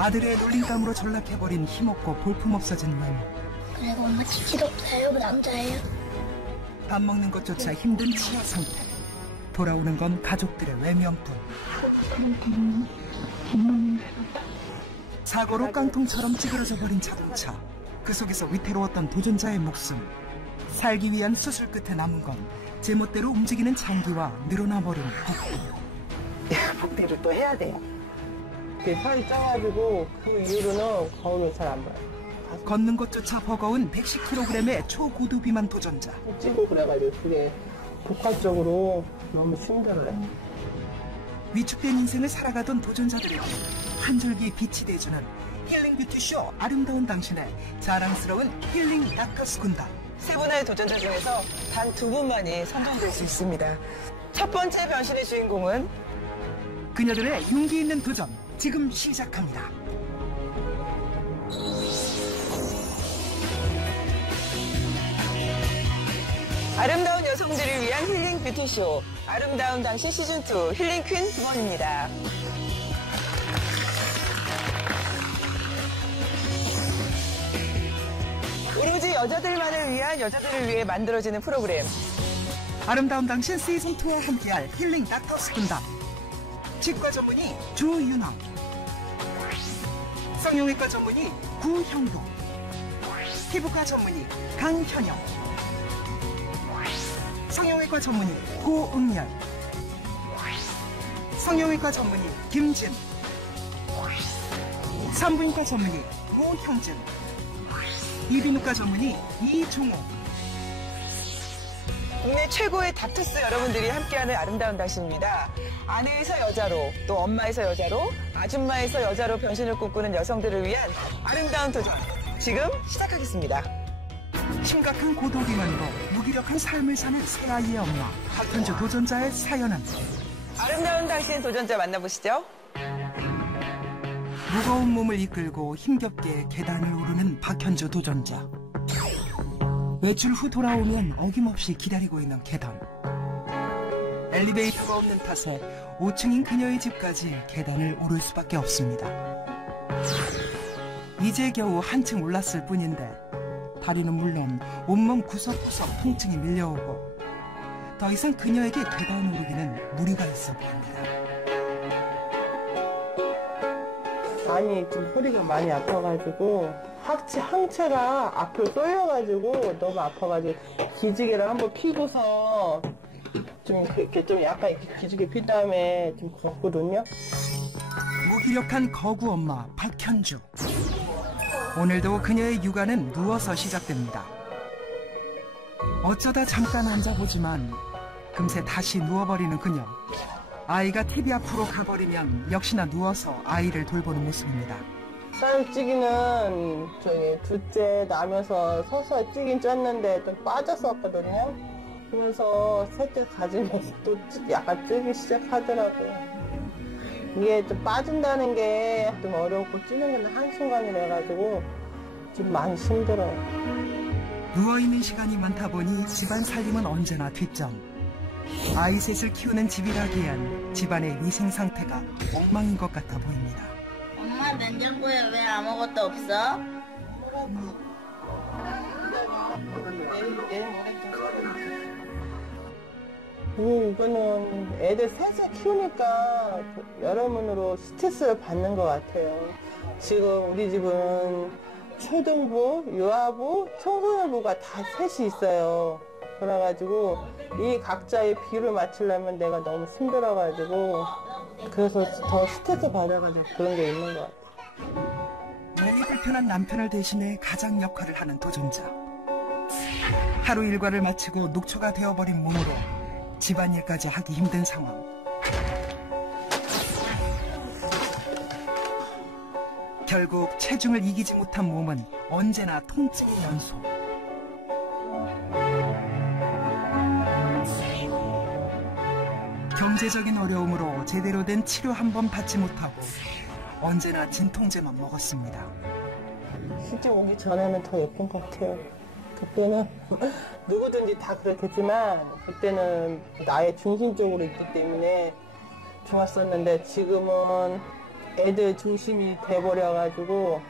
아들의 놀림감으로 전락해버린 힘없고 볼품없어진 외모. 그리고 엄마 치치도 없어요. 남자예요. 밥 먹는 것조차 힘든 치아 상태. 돌아오는 건 가족들의 외면뿐. 사고로 깡통처럼 찌그러져 버린 자동차. 그 속에서 위태로웠던 도전자의 목숨. 살기 위한 수술 끝에 남은 건 제멋대로 움직이는 장기와 늘어나 버린 헛. 복대를 또 해야 돼요. 살이 쪄가지고 그 이후로는 거울을 잘 안 봐요. 걷는 것조차 버거운 110kg의 초고도 비만 도전자. 찌고 그래가지고 그게 복합적으로 너무 힘들어요. 위축된 인생을 살아가던 도전자들에게 한 줄기 빛이 돼주는 힐링 뷰티쇼 아름다운 당신의 자랑스러운 힐링 닥터스 군단. 세 분의 도전자 중에서 단 2분만이 선정될 수 있습니다. 첫 번째 변신의 주인공은 그녀들의 용기 있는 도전 지금 시작합니다. 아름다운 여성들을 위한 힐링 뷰티쇼 아름다운 당신 시즌2 힐링 퀸 김원입니다. 오로지 여자들만을 위한 여자들을 위해 만들어지는 프로그램 아름다운 당신 시즌2에 함께할 힐링 닥터스 군단. 치과 전문의 조윤아, 성형외과 전문의 구형도, 피부과 전문의 강현영, 성형외과 전문의 고응열, 성형외과 전문의 김진, 산부인과 전문의 모형진, 이비인후과 전문의 이종호. 국내 최고의 닥터스 여러분들이 함께하는 아름다운 당신입니다. 아내에서 여자로, 또 엄마에서 여자로, 아줌마에서 여자로 변신을 꿈꾸는 여성들을 위한 아름다운 도전. 지금 시작하겠습니다. 심각한 고도비만으로 무기력한 삶을 사는 새아이의 엄마 박현주 도전자의 사연은 아름다운 당신 도전자 만나보시죠. 무거운 몸을 이끌고 힘겹게 계단을 오르는 박현주 도전자. 외출 후 돌아오면 어김없이 기다리고 있는 계단. 엘리베이터가 없는 탓에 5층인 그녀의 집까지 계단을 오를 수밖에 없습니다. 이제 겨우 한층 올랐을 뿐인데 다리는 물론 온몸 구석구석 통증이 밀려오고 더 이상 그녀에게 계단 오르기는 무리가 있어 보입니다. 많이 좀 허리가 많이 아파가지고 항체가 앞으로 쏠려가지고 너무 아파가지고 기지개를 한번 피고서 좀 이렇게 좀 약간 이렇게 기지개 핀 다음에 좀 걷거든요. 무기력한 거구 엄마 박현주. 오늘도 그녀의 육아는 누워서 시작됩니다. 어쩌다 잠깐 앉아보지만 금세 다시 누워버리는 그녀. 아이가 TV 앞으로 가버리면 역시나 누워서 아이를 돌보는 모습입니다. 쌀 찌기는 저기 둘째 나면서 서서 찌긴 쪘는데 좀 빠졌었거든요. 그러면서 셋째 가지면서 또 약간 찌기 시작하더라고요. 이게 좀 빠진다는 게 좀 어렵고 찌는 건 한순간이라가지고 좀 많이 힘들어요. 누워있는 시간이 많다 보니 집안 살림은 언제나 뒷전. 아이 셋을 키우는 집이라기엔 집안의 위생 상태가 엉망인 것 같아 보입니다. 엄마 냉장고에 왜 아무것도 없어? 이거는 애들 셋을 키우니까 여러모로 스트레스를 받는 것 같아요. 지금 우리 집은 초등부, 유아부, 청소년부가 다 셋이 있어요. 그래가지고 이 각자의 비율을 맞추려면 내가 너무 힘들어가지고 그래서 더 스트레스 받아가지고 그런 게 있는 것 같아요. 몸이 불편한 남편을 대신해 가장 역할을 하는 도전자. 하루 일과를 마치고 녹초가 되어버린 몸으로 집안일까지 하기 힘든 상황. 결국 체중을 이기지 못한 몸은 언제나 통증의 연속. 경제적인 어려움으로 제대로 된 치료 한 번 받지 못하고 언제나 진통제만 먹었습니다. 실제 오기 전에는 더 예쁜 것 같아요. 그때는 누구든지 다 그렇겠지만 그때는 나의 중심적으로 있기 때문에 좋았었는데 지금은 애들 중심이 돼버려가지고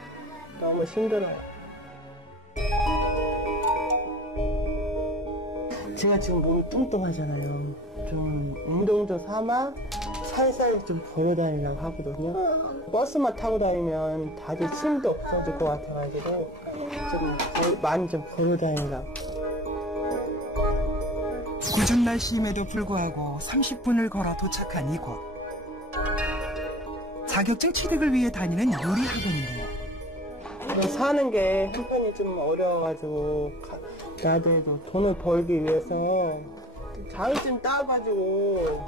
너무 힘들어요. 제가 지금 몸이 뚱뚱하잖아요. 좀 운동 좀 삼아 살살 좀 걸어다니려고 하거든요. 버스만 타고 다니면 다들 힘도 없어질 것 같아가지고 좀 많이 좀 걸어다니려고. 궂은 날씨임에도 불구하고 30분을 걸어 도착한 이곳. 자격증 취득을 위해 다니는 요리 학원인데요. 사는 게 형편이 좀 어려워가지고 나도 돈을 벌기 위해서 자격증 따가지고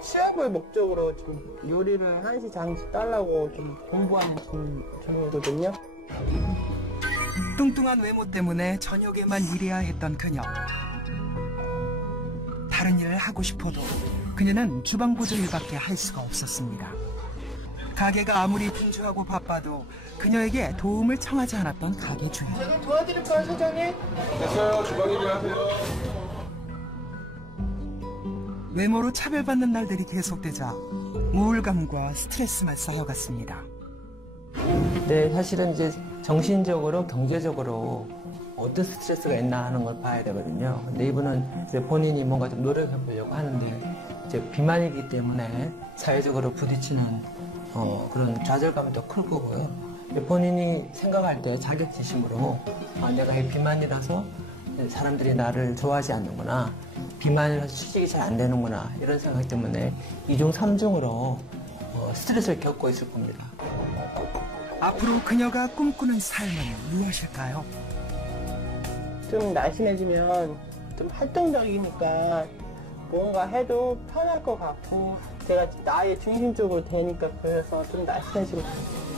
취업을 목적으로 좀 요리를 한시 장시 따려고 좀 공부하는 중이거든요. 뚱뚱한 외모 때문에 저녁에만 일해야 했던 그녀. 다른 일을 하고 싶어도 그녀는 주방 보조 일밖에 할 수가 없었습니다. 가게가 아무리 분주하고 바빠도 그녀에게 도움을 청하지 않았던 가게 주인. 제가 도와드릴까요, 사장님? 됐어요. 주방 일하세요. 외모로 차별받는 날들이 계속되자 우울감과 스트레스만 쌓여갔습니다. 네, 사실은 이제 정신적으로, 경제적으로 어떤 스트레스가 있나 하는 걸 봐야 되거든요. 근데 이분은 이제 본인이 뭔가 좀 노력해 보려고 하는데 이제 비만이기 때문에 사회적으로 부딪히는 그런 좌절감이 더 클 거고요. 본인이 생각할 때 자격지심으로 내가 이 비만이라서 사람들이 나를 좋아하지 않는구나, 비만이라서 취직이 잘 안 되는구나, 이런 생각 때문에 2중 3중으로 스트레스를 겪고 있을 겁니다. 앞으로 그녀가 꿈꾸는 삶은 무엇일까요? 좀 날씬해지면 좀 활동적이니까 뭔가 해도 편할 것 같고 제가 나의 중심적으로 되니까 그래서 좀 날씬해지고 싶어요.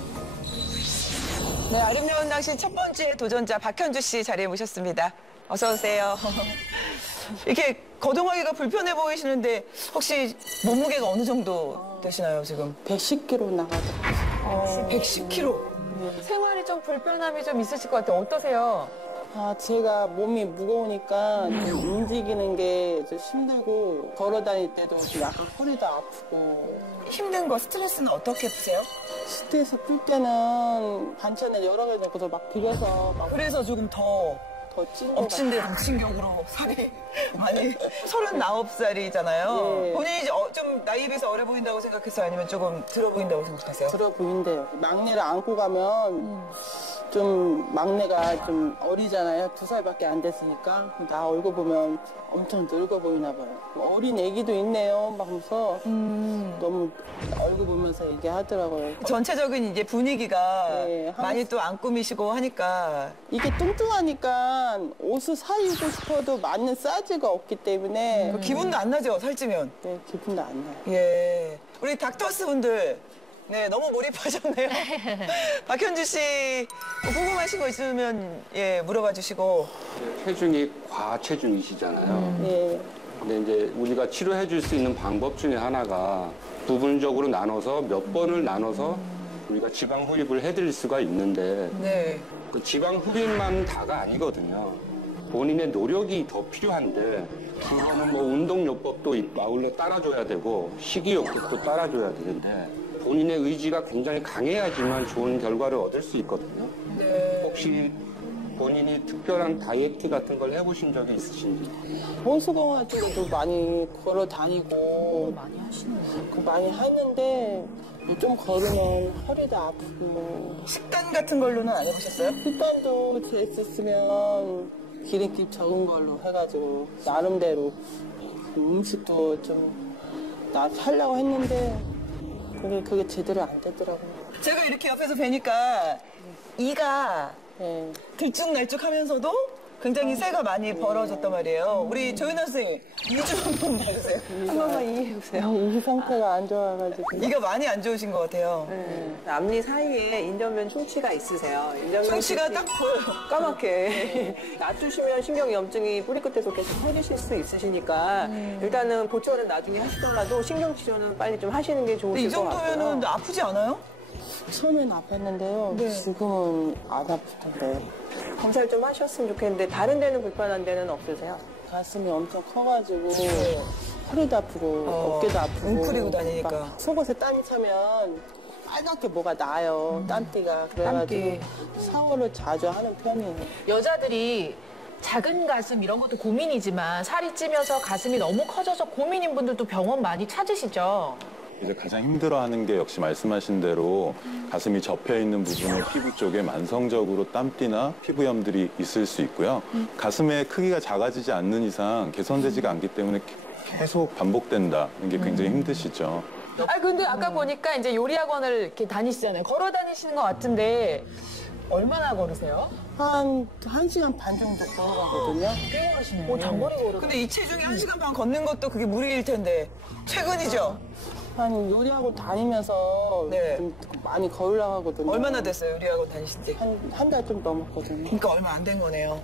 네, 아름다운 당신 첫 번째 도전자 박현주 씨 자리에 모셨습니다. 어서 오세요. 이렇게 거동하기가 불편해 보이시는데 혹시 몸무게가 어느 정도 되시나요, 지금? 110kg 나가더라고요. 110kg. 생활이 좀 불편함이 좀 있으실 것 같아요. 어떠세요? 제가 몸이 무거우니까 좀 움직이는 게 좀 힘들고 걸어 다닐 때도 좀 약간 허리도 아프고. 힘든 거, 스트레스는 어떻게 푸세요? 스트레스 풀 때는 반찬을 여러 개 넣고서 막 비벼서 막 그래서 조금 더 찐 거 엎친 데 덮친 격으로 살이 많이 39살이잖아요. 예. 본인이 이제 좀 나이에 비해서 어려 보인다고 생각했어요? 아니면 조금 들어 보인다고 생각하세요? 들어 보인대요. 막내를 안고 가면 좀 막내가 좀 어리잖아요. 2살밖에 안 됐으니까. 나 얼굴 보면 엄청 늙어 보이나 봐요. 어린 애기도 있네요. 막 하면서 너무 얼굴 보면서 얘기하더라고요. 전체적인 이제 분위기가 네, 많이 또 안 꾸미시고 하니까 이게 뚱뚱하니까 옷을 사입고 싶어도 맞는 사이즈가 없기 때문에 기분도 안 나죠, 살찌면. 네, 기분도 안 나요. 예. 우리 닥터스 분들, 네, 너무 몰입하셨네요. 박현주 씨, 궁금하신 거 있으면, 예, 물어봐 주시고. 체중이 과체중이시잖아요. 네. 근데 이제 우리가 치료해 줄 수 있는 방법 중에 하나가 부분적으로 나눠서 몇 번을 나눠서 우리가 지방 흡입을 해드릴 수가 있는데 네. 그 지방 흡입만 다가 아니거든요. 본인의 노력이 더 필요한데 그거는 뭐 운동요법도 아울러 따라줘야 되고 식이요법도 따라줘야 되는데 본인의 의지가 굉장히 강해야지만 좋은 결과를 얻을 수 있거든요. 네. 혹시 본인이 특별한 다이어트 같은 걸 해보신 적이 있으신지? 호수공 같은 데도 많이 걸어 다니고 많이 하시네요. 많이 하는데 좀 걸으면 허리도 아프고 식단 같은 걸로는 안 해보셨어요? 식단도 됐었으면 기름기 적은 걸로 해가지고 나름대로 음식도 좀 하려고 했는데 그게 제대로 안 되더라고요. 제가 이렇게 옆에서 뵈니까 이가 네. 들쭉날쭉하면서도 굉장히 쇠가 많이 벌어졌단 말이에요. 우리 조윤아 선생님, 이 좀 한번 봐주세요. 한 번만 이해해보세요. 이 상태가 안 좋아가지고 이가 많이 안 좋으신 것 같아요. 앞니 사이에 인전면 충치가 있으세요. 인전면 충치가 딱 보여요. 까맣게 놔두시면 신경염증이 뿌리 끝에서 계속 퍼지실 수 있으시니까 일단은 보초는 나중에 하시더라도 신경치료는 빨리 좀 하시는 게 근데 이 좋으실 것 같고요. 정도면은 아프지 않아요? 처음엔 아팠는데요. 네. 지금은 안 아프던데. 검사를 좀 하셨으면 좋겠는데 다른 데는 불편한 데는 없으세요? 가슴이 엄청 커가지고 허리도 아프고 어깨도 아프고 웅크리고 다니니까. 막 속옷에 땀이 차면 빨갛게 뭐가 나요. 땀띠가. 그래가지고 샤워를 자주 하는 편이에요. 여자들이 작은 가슴 이런 것도 고민이지만 살이 찌면서 가슴이 너무 커져서 고민인 분들도 병원 많이 찾으시죠? 이제 가장 힘들어하는 게 역시 말씀하신 대로 가슴이 접혀 있는 부분의 피부 쪽에 만성적으로 땀띠나 피부염들이 있을 수 있고요. 가슴의 크기가 작아지지 않는 이상 개선되지가 않기 때문에 계속 반복된다는 게 굉장히 힘드시죠. 근데 아까 보니까 이제 요리학원을 이렇게 다니시잖아요. 걸어 다니시는 것 같은데 얼마나 걸으세요? 한 1시간 반 정도 걸어가거든요. 꽤 걸으시네요. 장거리 걸어. 근데 이 체중에 1시간 반 걷는 것도 그게 무리일 텐데. 최근이죠? 한 요리학원 다니면서 네. 좀 많이 걸으려고 하거든요. 얼마나 됐어요, 요리학원 다니신 지? 한 달 좀 넘었거든요. 그러니까 얼마 안 된 거네요.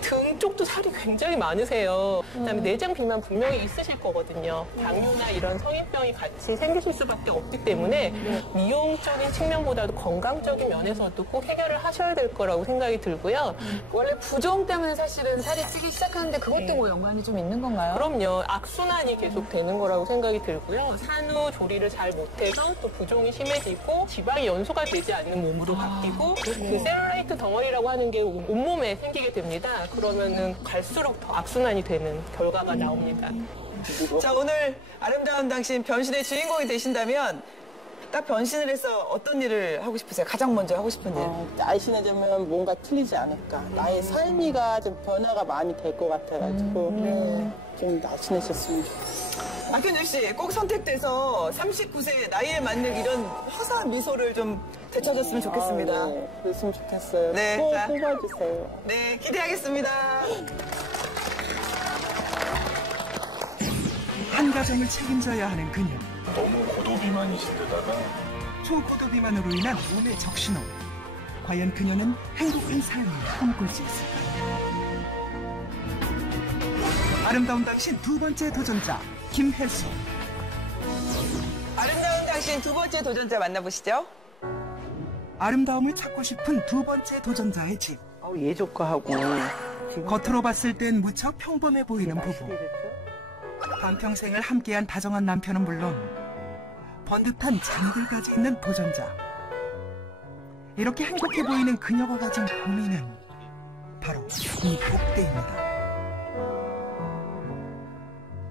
등 쪽도 살이 굉장히 많으세요. 그다음에 내장 비만 분명히 있으실 거거든요. 당뇨나 이런 성인병이 같이 생기실 수밖에 없기 때문에 미용적인 측면보다도 건강적인 면에서도 꼭 해결을 하셔야 될 거라고 생각이 들고요. 원래 부종 때문에 사실은 살이 찌기 시작하는데 그것도 뭐 연관이 좀 있는 건가요? 그럼요. 악순환이 계속 되는 거라고 생각이 들고요. 산후 조리를 잘 못해서 또 부종이 심해지고 지방이 연소가 되지 않는 몸으로 바뀌고 그 셀룰라이트 덩어리라고 하는 게 온몸에 생기게 됩니다. 그러면은 갈수록 더 악순환이 되는 결과가 나옵니다. 자, 오늘 아름다운 당신 변신의 주인공이 되신다면 딱 변신을 해서 어떤 일을 하고 싶으세요? 가장 먼저 하고 싶은 일? 날씬해지면 뭔가 틀리지 않을까. 나의 삶이가 좀 변화가 많이 될 것 같아가지고 좀 날씬해졌으면 좋겠어요. 박현준 씨, 꼭 선택돼서 39세 나이에 맞는 이런 화사한 미소를 좀 되찾았으면 좋겠습니다. 네, 그랬으면 좋겠어요. 네, 꼭 자. 뽑아주세요. 네, 기대하겠습니다. 한 가정을 책임져야 하는 그녀. 너무 고도비만이신데다가 초고도 비만으로 인한 몸의 적신호. 과연 그녀는 행복한 삶을 꿈꿀 수 있을까요? 아름다운 당신 두 번째 도전자 김혜수. 아름다운 당신 두 번째 도전자 만나보시죠. 아름다움을 찾고 싶은 두 번째 도전자의 집. 예조과하고 지금 겉으로 봤을 땐 무척 평범해 보이는 부부. 반평생을 함께한 다정한 남편은 물론 번듯한 자녀들까지 있는 도전자. 이렇게 행복해 보이는 그녀가 가진 고민은 바로 이 복대입니다.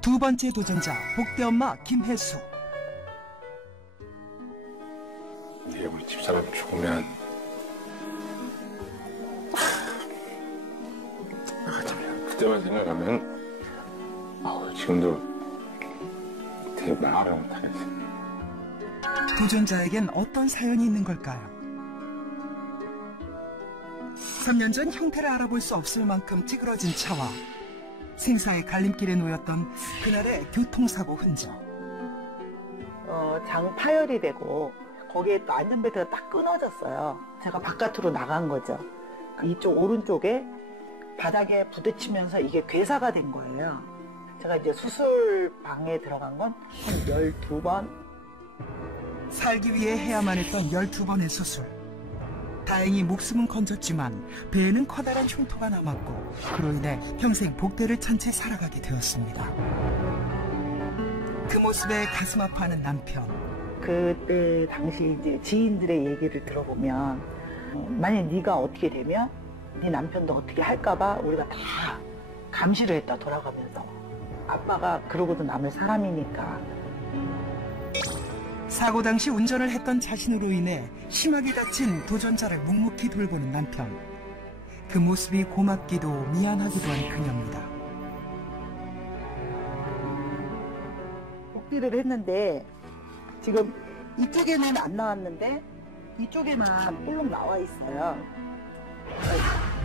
두 번째 도전자 복대 엄마 김혜수. 우리 집사람 죽으면 그때만 생각하면 지금도 되게 말을 못하겠어요. 도전자에겐 어떤 사연이 있는 걸까요? 3년 전 형태를 알아볼 수 없을 만큼 찌그러진 차와 생사의 갈림길에 놓였던 그날의 교통사고 흔적. 장 파열이 되고 거기에 또 안전벨트가 딱 끊어졌어요. 제가 바깥으로 나간 거죠. 이쪽 오른쪽에 바닥에 부딪히면서 이게 괴사가 된 거예요. 제가 이제 수술방에 들어간 건 한 12번. 살기 위해 해야만 했던 12번의 수술. 다행히 목숨은 건졌지만 배에는 커다란 흉터가 남았고 그로 인해 평생 복대를 찬 채 살아가게 되었습니다. 그 모습에 가슴 아파하는 남편. 그때 당시 이제 지인들의 얘기를 들어보면 만약 네가 어떻게 되면 네 남편도 어떻게 할까봐 우리가 다 감시를 했다 돌아가면서. 아빠가 그러고도 남을 사람이니까. 사고 당시 운전을 했던 자신으로 인해 심하게 다친 도전자를 묵묵히 돌보는 남편. 그 모습이 고맙기도 미안하기도 한 그녀입니다. 복귀를 했는데 지금 이쪽에는 안 나왔는데 이쪽에만 볼록 나와 있어요.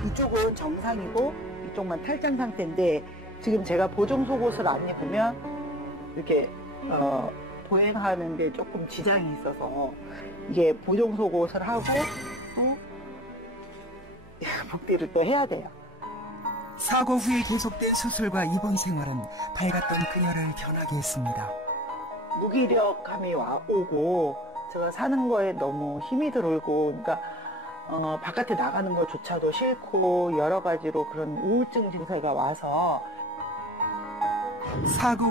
이쪽은 정상이고 이쪽만 탈장 상태인데 지금 제가 보정 속옷을 안 입으면 이렇게 보행하는 데 조금 지장이 있어서 이게 보정 속옷을 하고 또 복귀를 또 해야 돼요. 사고 후에 계속된 수술과 입원 생활은 밝았던 그녀를 변하게 했습니다. 무기력함이 오고 제가 사는 거에 너무 힘이 들고 그러니까 바깥에 나가는 것조차도 싫고 여러 가지로 그런 우울증 증세가 와서 사고